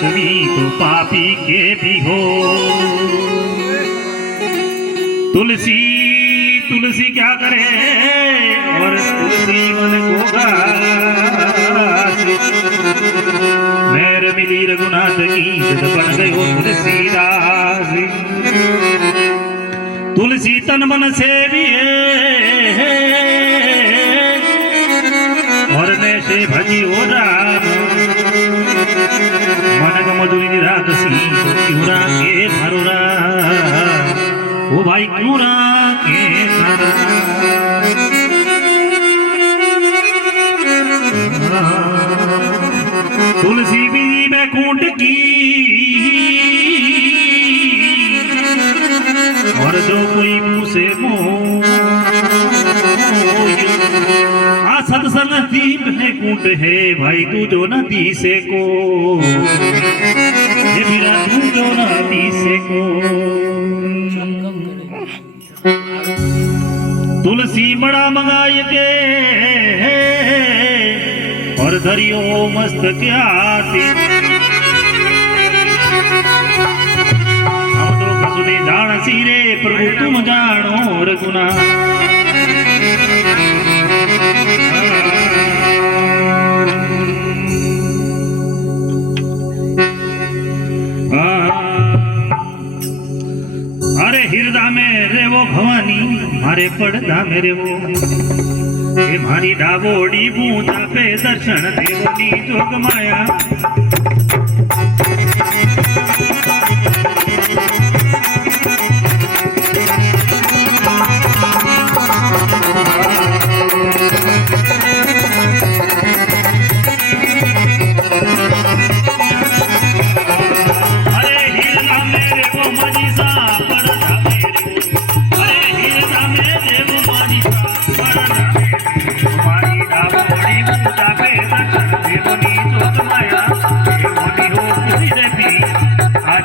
लक्ष्मी तो पापी के भी हो। तुलसी तुलसी क्या करे और तुलसी मन को घासे। मेरे मिली रघुनाथ की जब बन गए हो तुलसीदास। तुलसी तन मन से भी है और ने से भजी हो राम। मन का मधुरी निराग सी क्यों रागे भरोरा ओ भाई क्यों रागे तुलसी भी बैकुंठ की और जो कोई पूछे मोह आ सत्संग दीप है कुंड है भाई तू जो नदी से को ये मेरा तू जो नदी से को। तुलसी बड़ा मंगाए के और धरियो मस्त क्या हम तो कसुने जान सीरे प्रभु तुम जानो रघुना। अरे हृदय में रे वो भवानी मारे पड़दा मेरे वो ये मारी डाबोड़ी बूंदा पे दर्शन देवनी जोग माया।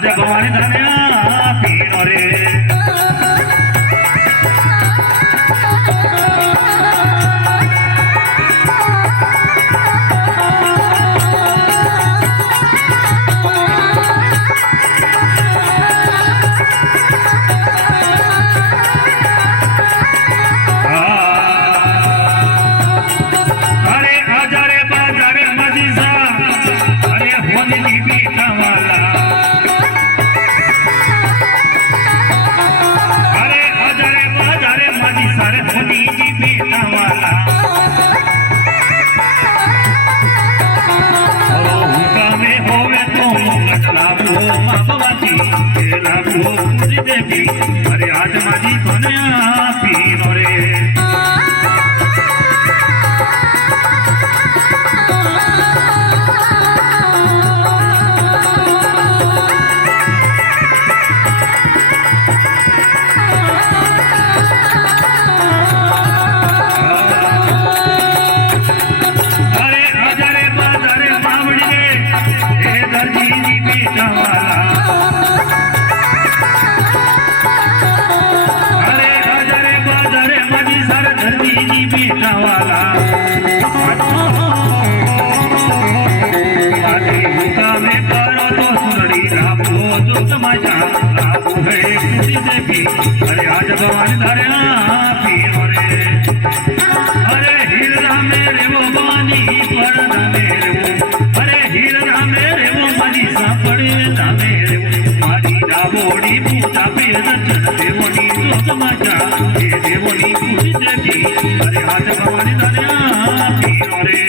भगवान धन्या पीनो रे अरे आजा रे बाजा रे मजीसा अरे होने दी बेटा वाला। सारे होनी जी बेटा वाला हुका में होवे तो लाभो मापवाती लाभो पूरी देवी अरे आज माजी धन्या पीनो रे। अरे आज भगवान धर्या पीनो रे अरे हीरा मेरे वो बानी पड़ना मेरे वो अरे हीरा मेरे वो मनी सा पड़े ना मेरे वो मारी डाबोड़ी पूजा पे दर्शन देवनी जो समाचा ये देवनी पूरी देवी अरे आज भगवान धर्या पीनो रे।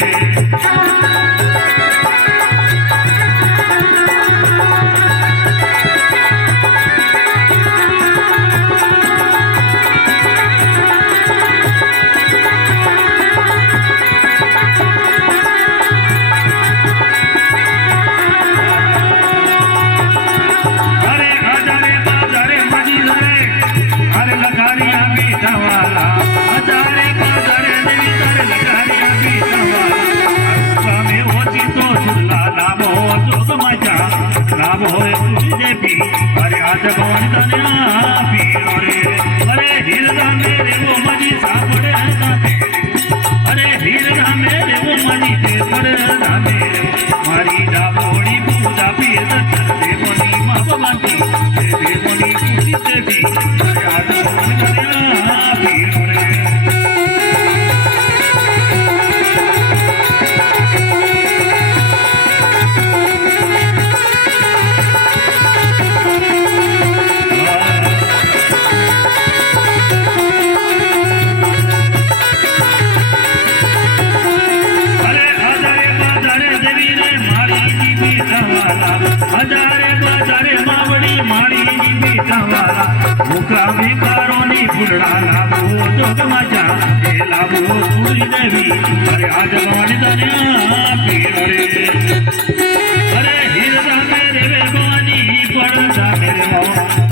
अरे आज भगवान धन्या पीनो रे अरे हीरा मेरे वो मजी सापड़े ना अरे हीरा मेरे वो मजी ते पड़े ना मेरे मारी डाबोड़ी पूजा पिए दर्शन देवनी माँ भवानी देवनी पूजी देवी आज भवन धन्या भीड़ रे हजारे बाजारे मावड़ी माड़ी बीटावाला भूखा भिकारोनी फुलड़ा लाभो जोग मजा हे लाभो पूरी देवी अरे आज भवानी धन्या भीड़ रे अरे हिरदा मेरे वे बानी पड़दा मेरे वो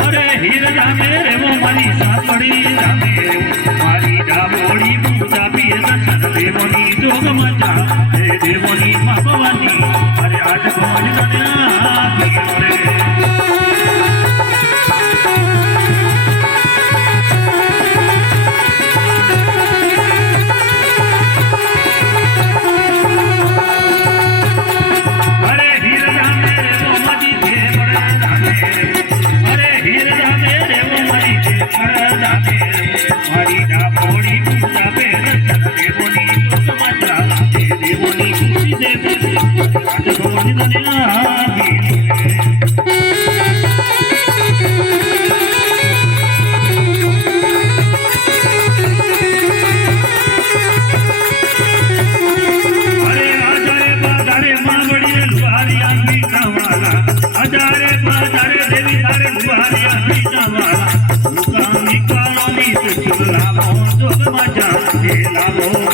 अरे हिरदा मेरे वो मनी सा पड़ी दा मेरे मारी डाबोड़ी पूजा पिए दर्शन देवनी जोग मजा हे देवनी माँ भवानी अरे आज भवानी धन्या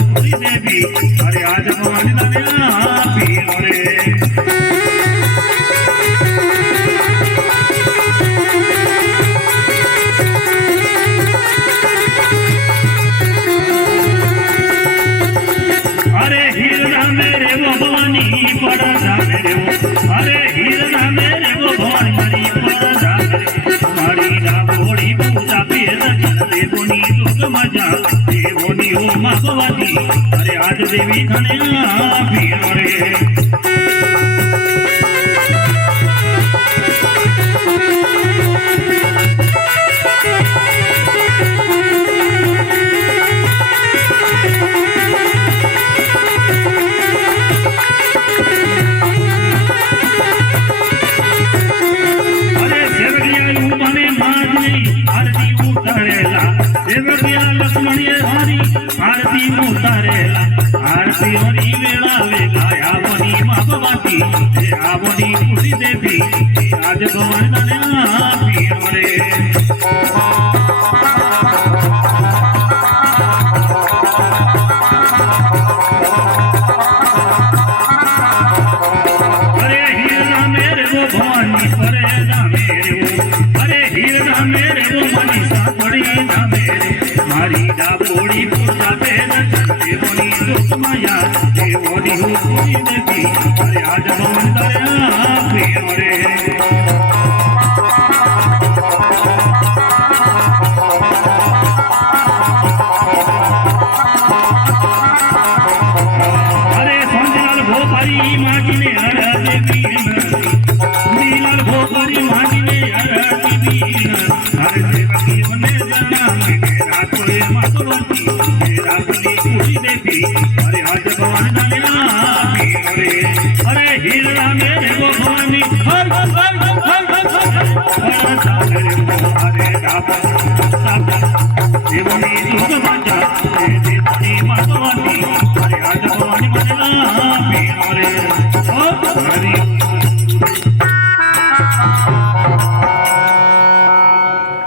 अरे आज भवानी धन्या भीड़ रे अरे हिरदा मेरे वो भवानी पड़दा मेरे वो अरे हिरदा मेरे वो भवानी मरी पड़दा मारी डाबोड़ी पूजा पिए दर्शन देवनी दुख मजा देवनी हो माँ भवानी अरे आज देवी धन्या भीड़ रे आरती उतारेला आरती हरी वेळा वेगाया बनी माँ भवानी आवनी पूरी देवी आज भवन धन्या भीड़ रे अरे हीरा मेरे वो भवानी परेदा मेरे वो अरे हीरा मेरे वो मनी सा पड़ी ना मेरे मारी डाबोड़ी पूजा पे दर्शन देवनी लोक माया देवनी हो पूरी देवी अरे आज भवन धन्या भीड़ रे अरे संजलाल भोपारी माटी ने हर देवी नीलाल भोपारी माटी ने हर देवी हर देवी बने जाना मेरा कोई मातवती मेरा बनी पूरी देवी अरे आज भवन धन्या भीड़ रे अरे हिरदा मेरे वो भवानी हर